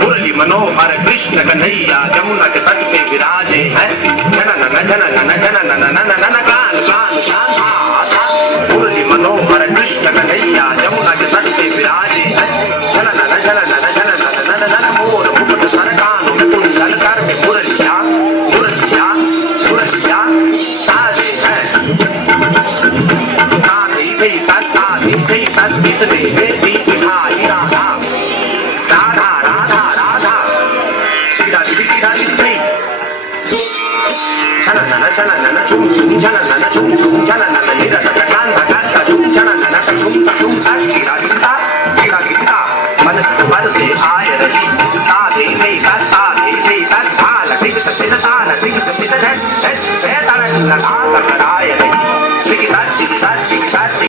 मुरली मनोहर कृष्ण कन्हैया जमुना के तट पे विराजे हैं। जनन जनन जनन नन कान कान कान था। मुरली मनोहर कृष्ण कन्हैया जमुना के तट पे विराजे हैं। जनन जनन जनन नन मोर मुकुट सर कान कुंडल कर में मुरलिया मुरलिया मुरलिया साजे हैं। कान ही भी